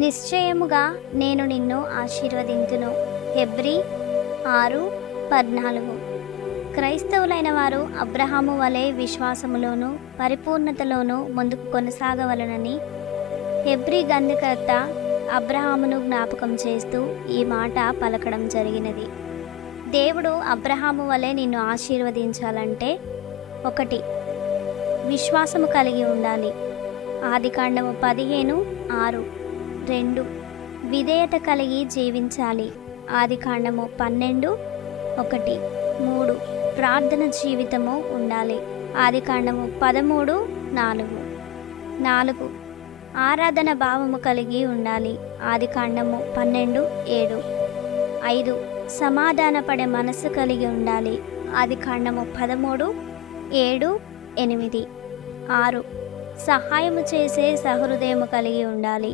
నిశ్చయముగా నేను నిన్ను ఆశీర్వదింతును. హెబ్రీ 6:14. క్రైస్తవులైన వారు అబ్రహాము వలె విశ్వాసములోను పరిపూర్ణతలోను ముందుకు కొనసాగవలనని హెబ్రీ గ్రంథకర్త అబ్రహామును జ్ఞాపకం చేస్తూ ఈ మాట పలకడం జరిగినది. దేవుడు అబ్రహాము వలె నిన్ను ఆశీర్వదించాలంటే 1. విశ్వాసము కలిగి ఉండాలి. ఆదికాండము 15:6. 2. విధేయత కలిగి జీవించాలి. ఆదికాండము 12:1. 3. ప్రార్థన జీవితము ఉండాలి. ఆదికాండము 13:4. 4. ఆరాధన భావము కలిగి ఉండాలి. ఆదికాండము 12:7. 5. సమాధానపడే మనస్సు కలిగి ఉండాలి. ఆదికాండము 13:7, 8. 6. సహాయము చేసే సహృదయము కలిగి ఉండాలి.